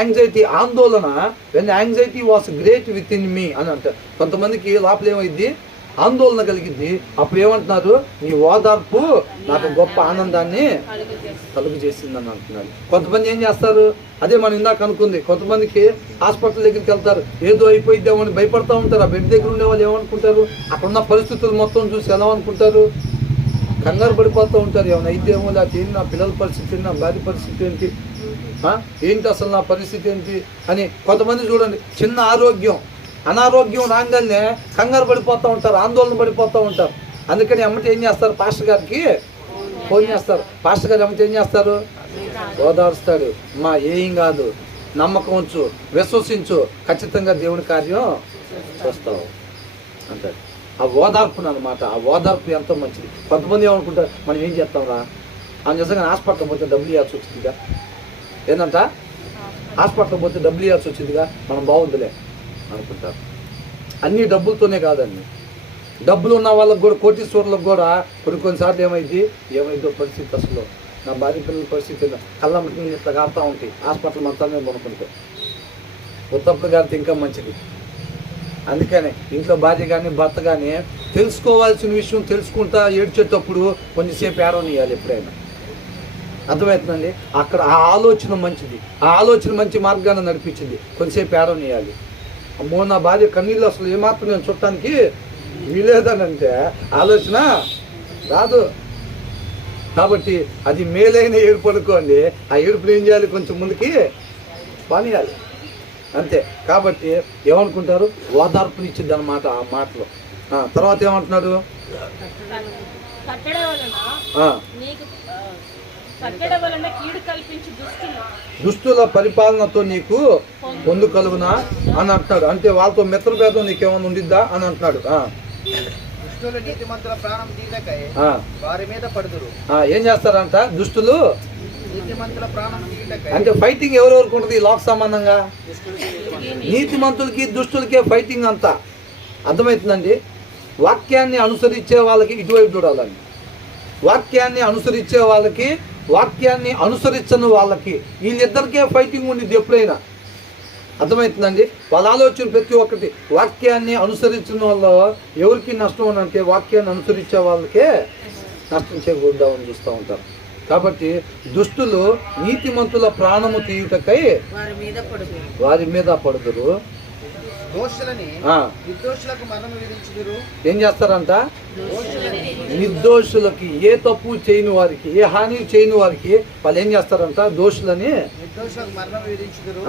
Anxiety ఆందోళన, when anxiety was great with in me అని అంటారు. కొంతమందికి లోపల ఏమైంది, ఆందోళన కలిగింది. అప్పుడు ఏమంటున్నారు, నీ ఓదార్పు నాకు గొప్ప ఆనందాన్ని కలుగు చేసిందని అంటున్నాడు. కొంతమంది ఏం చేస్తారు, అదే మనం ఇందాక అనుకుంది, కొంతమందికి హాస్పిటల్ దగ్గరికి వెళ్తారు, ఏదో అయిపోయిద్దామో అని భయపడతా ఉంటారు. ఆ బెడ్ దగ్గర ఉండే వాళ్ళు ఏమనుకుంటారు, అక్కడున్న పరిస్థితులు మొత్తం చూసి ఎలా అనుకుంటారు, కంగారు పడిపోతూ ఉంటారు. ఏమైనా అయితేమో, లేకపోతే ఏంటి నా పిల్లల పరిస్థితి ఏంటి, నా భార్య పరిస్థితి ఏంటి, ఏంటి అసలు నా పరిస్థితి ఏంటి అని. కొంతమంది చూడండి, చిన్న ఆరోగ్యం అనారోగ్యం రాగానే కంగారు పడిపోతూ ఉంటారు, ఆందోళన పడిపోతూ ఉంటారు. అందుకని ఎమ్మటి ఏం చేస్తారు, పాస్టర్ గారికి ఫోన్ చేస్తారు. పాస్టర్ గారు ఎమ్మటి ఏం చేస్తారు, ఓదారుస్తాడు. మా ఏం కాదు, నమ్మకం ఉంచు, విశ్వసించు, ఖచ్చితంగా దేవుని కార్యం చేస్తావు అంటాడు. ఆ ఓదార్పును అనమాట. ఆ ఓదార్పు ఎంతో మంచిది. కొంతమంది ఏమనుకుంటారు, మనం ఏం చేస్తాం రా అని, నిజంగా హాస్పిటల్ పోతే డబ్బులు ఇవ్వాల్సి వచ్చిందిగా, ఏంటంట హాస్పిటల్ పోతే డబ్బులు ఇవ్వాల్సి వచ్చిందిగా, మనం బాగుందిలే అనుకుంటారు. అన్నీ డబ్బులతోనే కాదండి, డబ్బులు ఉన్న వాళ్ళకు కూడా, కోటీశ్వరులకు కూడా కొన్నిసార్లు ఏమైందో పరిస్థితి, అసలు నా భార్య పిల్లల పరిస్థితి కళ్ళమ్మటి ఇట్లా కారుతూ ఉంటాయి, హాస్పిటల్ మొత్తాన్ని కొనుక్కుంటే. ఉత్తప్పుడు గారితే ఇంకా మంచిది. అందుకనే ఇంట్లో భార్య కానీ భర్త కానీ తెలుసుకోవాల్సిన విషయం తెలుసుకుంటా ఏడ్చేటప్పుడు కొంచెంసేపు ఏడవనియాలి ఎప్పుడైనా. అర్థమవుతుందండి. అక్కడ ఆ ఆలోచన మంచిది, ఆ ఆలోచన మంచి మార్గాన్ని నడిపించింది. కొంచెంసేపు ఏడవనియాలి. అమ్మో నా భార్య కన్నీళ్ళు అసలు ఏమాత్రం నేను చూడటానికి వీలేదనంటే ఆలోచన రాదు. కాబట్టి అది మేలైన ఏడుపు అనుకోండి. ఆ ఏడుపుని ఏం చేయాలి, కొంచెం ముందుకి పానీయాలి అంతే. కాబట్టి ఏమనుకుంటారు, ఓదార్పునిచ్చింది అన్నమాట ఆ మాటలో. తర్వాత ఏమంటున్నాడు, దుష్టుల పరిపాలనతో నీకు పొందు కలుగునా అని అంటున్నాడు. అంటే వాళ్ళతో మిత్రభేదం నీకేమైనా ఉండిద్దా అని అంటున్నాడు. ఏం చేస్తారంట దుష్టులు, అంటే ఫైటింగ్ ఎవరెవరికి ఉంటుంది లోక సంబంధంగా, నీతిమంతులకి దుష్టులకే ఫైటింగ్ అంతా. అర్థమవుతుందండి. వాక్యాన్ని అనుసరించే వాళ్ళకి ఇటువైపు చూడాలండి, వాక్యాన్ని అనుసరించే వాళ్ళకి, వాక్యాన్ని అనుసరించని వాళ్ళకి, వీళ్ళిద్దరికే ఫైటింగ్ ఉండిద్ది ఎప్పుడైనా. అర్థమవుతుందండి. వాళ్ళ ఆలోచన ప్రతి ఒక్కటి. వాక్యాన్ని అనుసరించిన వాళ్ళు ఎవరికి నష్టం అని అంటే, వాక్యాన్ని అనుసరించే వాళ్ళకే నష్టం చేకూరుద్దామని చూస్తూ ఉంటారు. కాబట్టి దుష్టులు నీతిమంతుల ప్రాణము తీయుటకై వారి మీద పడుదురు, ఏం చేస్తారంట, నిర్దోషులకి, ఏ తప్పు చేయని వారికి, ఏ హాని చేయని వారికి వాళ్ళు ఏం చేస్తారంట, దోషులని